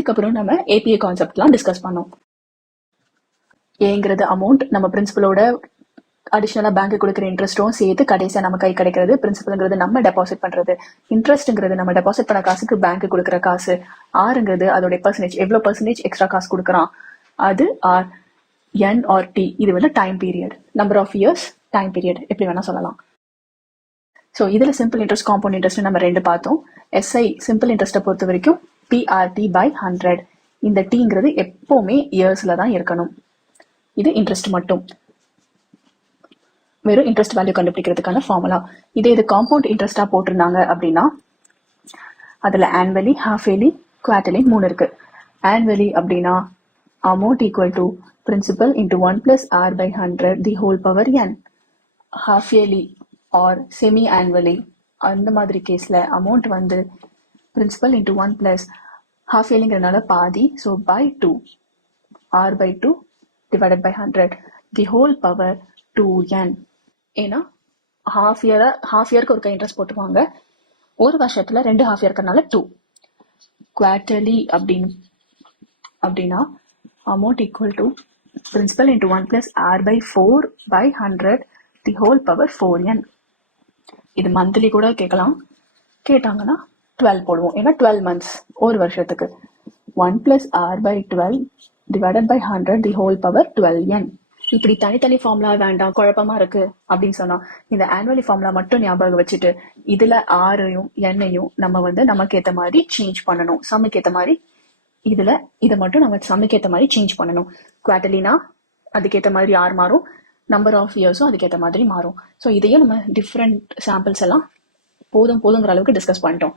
இதுக்கப்புறம் நம்ம API கான்செப்ட்லாம் discuss பண்ணோம். ஏங்கிறது அமௌண்ட், நம்ம பிரின்சிபலோட அடிஷனலா பேங்க் கொடுக்குற இன்ட்ரெஸ்ட்டும் சேர்த்து கடைசியா நம்ம கை கிடைக்கிறது. பிரின்சிபல்ங்கிறது நம்ம டெபாசிட் பண்றது, இன்ட்ரெஸ்ட்ங்கிறது நம்ம டெபாசிட் பண்ண காசுக்கு பேங்க் கொடுக்குற காசு, ஆறுங்கிறது அதோட பெர்சன்டேஜ், எவ்வளவு பெர்சன்டேஜ் எக்ஸ்ட்ரா காசு கொடுக்குறான் அது ஆர். என் ஆர் டி இது வந்து time period, number of years, time period எப்படி வேணா சொல்லலாம். ஸோ இதில் சிம்பிள் இன்ட்ரெஸ்ட், காம்பவுண்ட் இன்ட்ரெஸ்ட் நம்ம ரெண்டு பார்த்தோம். எஸ்ஐ சிம்பிள் இன்ட்ரெஸ்ட்டை பொறுத்த வரைக்கும் பிஆர்டி பை 100. இந்த டீங்கிறது எப்பவுமே இயர்ஸ்ல தான் இருக்கணும். இது இன்ட்ரெஸ்ட் மட்டும், வெறும் இன்ட்ரெஸ்ட் வேல்யூ கண்டுபிடிக்கிறதுக்கான ஃபார்முலா. இது காம்பவுண்ட் இன்ட்ரெஸ்டா போட்டிருந்தாங்க அப்படின்னா அதுல ஆனுவலி, ஹாஃப் இயர்லி, குவார்டர்லி 3 இருக்கு. ஆனுவலி அப்படின்னா amount equal to principal into 1 plus r by 100 the whole power n. Half yearly or semi annually அந்த மாதிரி கேஸ்ல அமௌண்ட் வந்து பிரின்சிபல் இன்டூ 1 plus ஹாஃப் இயர்லிங்கிறதுனால பாதி, so by 2, r by 2 divided by 100 the whole power 2n. ஏன்னா half இயருக்கு ஒரு interest போட்டுருவாங்க, ஒரு வருஷத்துல 2 ஹாஃப் இயர் இருக்கறனால 2. குவார்டர்லி அப்படின்னா amount equal to principal into 1 plus r by 4 by 100 the whole power 4n. இது மந்த்லி கூட கேட்டாங்கன்னா 12 போடுவோம், ஏன்னா 12 months ஒரு வருஷத்துக்கு. 1 plus r by 12 divided by 100 the whole power 12n. இப்படி தனித்தனி ஃபார்முலா வேண்டாம், குழப்பமா இருக்கு அப்படின்னு சொன்னா இந்த ஆனுவலி ஃபார்முலா மட்டும் ஞாபகம் வச்சுட்டு இதுல ஆரையும் எண்ணையும் நம்ம வந்து நமக்கு ஏத்த மாதிரி சேஞ்ச் பண்ணணும். சம்முக்கு ஏத்த மாதிரி இதுல இதை மட்டும் நம்ம சம்முக்கு ஏத்த மாதிரி சேஞ்ச் பண்ணணும். குவார்டர்லினா அதுக்கேற்ற மாதிரி ஆர் மாறும், நம்பர் ஆஃப் இயர்ஸும் அதுக்கேற்ற மாதிரி மாறும். ஸோ இதையும் நம்ம டிஃப்ரெண்ட் சாம்பிள்ஸ் எல்லாம் போதுங்கிற அளவுக்கு டிஸ்கஸ் பண்ணிட்டோம்.